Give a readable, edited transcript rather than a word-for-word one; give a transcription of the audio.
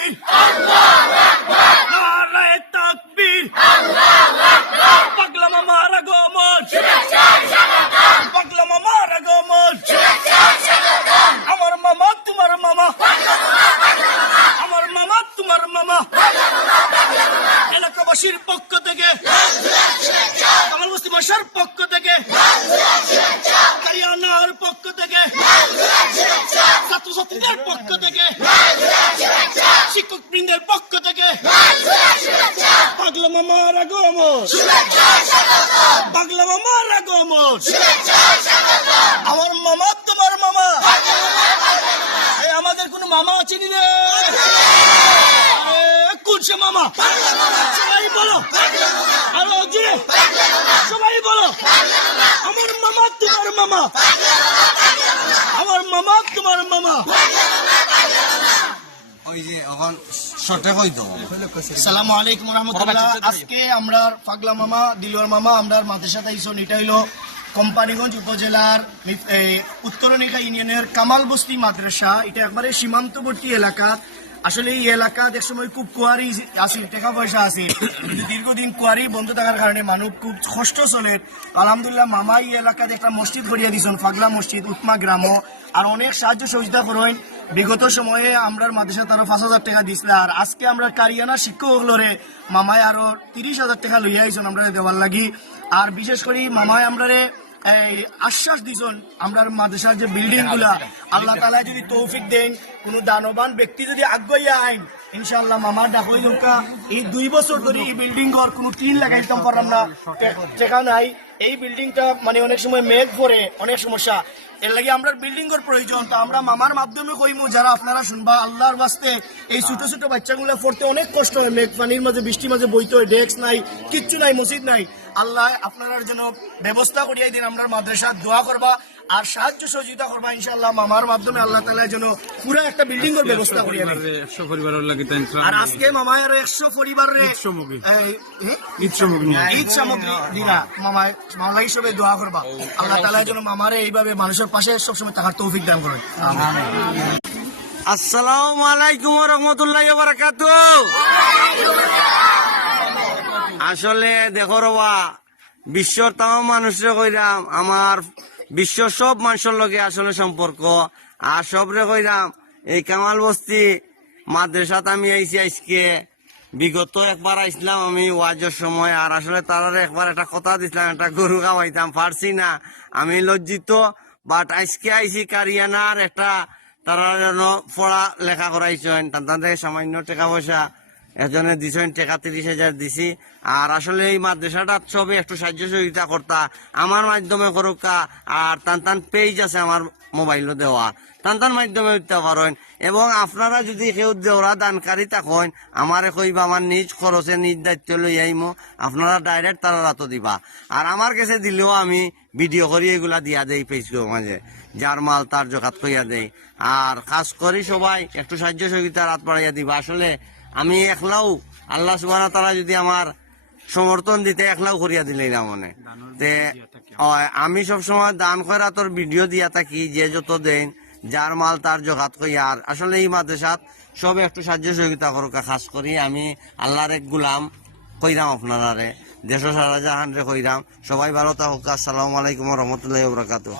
তাকবীর, নারায়ে তাকবীর, পাগলা মামার আগমন, পাগলা মামার আগমন, আমার মামা তোমার মামা, আমার মামা তোমার মামা, এলাকাবাসীর পক্ষ থেকে, কামালবস্তি মাসার পক্ষ থেকে, কারিয়ানার পক্ষ থেকে, ছাত্রছাত্রীদের পক্ষ থেকে, শিক্ষক বৃন্দের পক্ষ থেকে, পাগলা মামার আগমন, পাগলা মামার আগমন, আমার মামা তোমার মামা, এই আমাদের কোন মামা আছে নি রে? কোন সে মামা? সবাই বলো, আরো জোরে সবাই বলো, আমার মামা তোমার মামা, আমার মামা তোমার মামা। আসসালামু আলাইকুম রহমতুল্লাহ। আজকে আমরা পাগলা মামা দিলওয়ার মামা আমরা মাদ্রাসা তাইছন। এটা হইল কোম্পানিগঞ্জ উপজেলার উত্তরনিকা ইউনিয়নের কামালবস্তি মাদ্রাসা। এটা একবারে সীমান্তবর্তী এলাকা। আসলে এই এলাকাত একসময় খুব কুয়ারি আছিল, টাকা পয়সা আছিল, কিন্তু দীর্ঘদিন কুয়ারি বন্ধ থাকার কারণে মানুষ খুব কষ্ট চলে। আলহামদুলিল্লাহ মামা এই এলাকাতে একটা মসজিদ করিয়া দিয়েছেন, পাগলা মসজিদ উৎমা গ্রাম, আর অনেক সাহায্য সহযোগিতা করেন। বিগত সময়ে আমরা মাদ্রাসা তারও 5,000 টাকা দিছিল, আর আজকে আমরা কারিয়ানা শিক্ষক হলরে মামায় আরো 30,000 টাকা লইয়া আইছেন আমরা দেওয়ার লাগি। আর বিশেষ করে মামায় আমরা আশ্বাস দিছেন আমরা মাদ্রাসার যে বিল্ডিং গুলা আল্লাহ তাআলা যদি তৌফিক দেন, কোন দানবান ব্যক্তি যদি আগাইয়া আইন, ইনশাআল্লাহ মামার ডাকই লোকা এই 2 বছর ধরে এই বিল্ডিং ঘর কোনো টিন লাগাইতাম পারলাম না, টাকা নাই। এই বিল্ডিংটা মানে অনেক সময় মেঘ পড়ে, অনেক সমস্যা, এর লাগে আমরা বিল্ডিং এর প্রয়োজন। তো আমরা মামার মাধ্যমে কইমু, যারা আপনারা শুনবা আল্লাহর ওয়াস্তে, এই ছোট ছোট বাচ্চাগুলো পড়তে অনেক কষ্ট হয়, মেঘ পানির মাঝে বৃষ্টির মাঝে বইতে হয়, ডেস্ক নাই, কিচ্ছু নাই, মসজিদ নাই। আল্লাহ আপনার জন্য ব্যবস্থা করিয়াই দিন, আমরা মাদ্রাসা দোয়া করবা আর সাহায্য সহযোগিতা করবা ইনশাআল্লাহ। মামার মাধ্যমে আল্লাহ তাআলা যেন পুরো একটা বিল্ডিং এর ব্যবস্থা করিয়া দেন। 100 পরিবারের লাগি আর আজকে মামায় আরো 100 পরিবারের ঈদ সামগ্রী দিনা মামায় মামলা হিসেবে দোয়া করবা। আল্লাহ তাআলা যেন মামারে এইভাবে মানুষের পাশে সবসময় থাকার তৌফিক দান করেন। আসসালামু আলাইকুম ওয়া রাহমাতুল্লাহি ওয়া বারাকাতুহু। আসলে দেখো রবা, বিশ্বর তাম মানুষরে কইরাম আমার বিশ্ব সব মানুষের লগে আসলে সম্পর্ক, আর সবরে কইরাম এই কামালবস্তি মাদ্রাসাত আমি আইছি আজকে। বিগত একবার আইসলাম আমি ওয়াজের সময়, আর আসলে তারারে একবার একটা কথা দিছিলাম, একটা গরু খাওয়াইতাম, পারছি না, আমি লজ্জিত। বাট আজকে আইছি কারিয়ানার একটা তারা যেন পড়া লেখা করাইছেন, তাদের সামান্য টাকা পয়সা এজনে দিছেন, টাকা 30,000 দিছি। আর আসলে এই মাদ্রাসাটা সবে একটু সাহায্য সহযোগিতা করতা আমার মাধ্যমে করুকা, আর টান পেজ আছে আমার মোবাইলও দেওয়া, টান মাধ্যমে দিতে পারেন। এবং আপনারা যদি কেউ দেওয়া দানকারী থাকেন আমার কইবা, আমার নিজ খরচে নিজ দায়িত্ব লই আইমো, আপনারা ডাইরেক্ট তারা রাত দিবা। আর আমার কাছে দিলেও আমি ভিডিও করি এগুলা দিয়া দেই পেজগুলো মাঝে, যার মাল তার জকাত কইয়া দেই। আর খাস করি সবাই একটু সাহায্য সহযোগিতা রাত বাড়াইয়া দিবা। আসলে আমি একলাও আল্লাহ সুবহানাহু ওয়া তাআলা যদি আমার সমর্থন দিতে একলাও করিয়া দিলে না মনে তে, আমি সবসময় দান করা তোর ভিডিও দিয়া থাকি, যে যত দেন যার মাল তার জগাত কইয়া। আর আসলে এই মাদ্রাসাত সব একটু সাহায্য সহযোগিতা করুকা। খাস করি আমি আল্লাহর এক গুলাম কইরাম, আপনারা দেশ সারা জাহান রে কইরাম। সবাই ভালো থাকুক। আসসালামু আলাইকুম ওয়া রাহমাতুল্লাহি ওয়া বারাকাতুহু।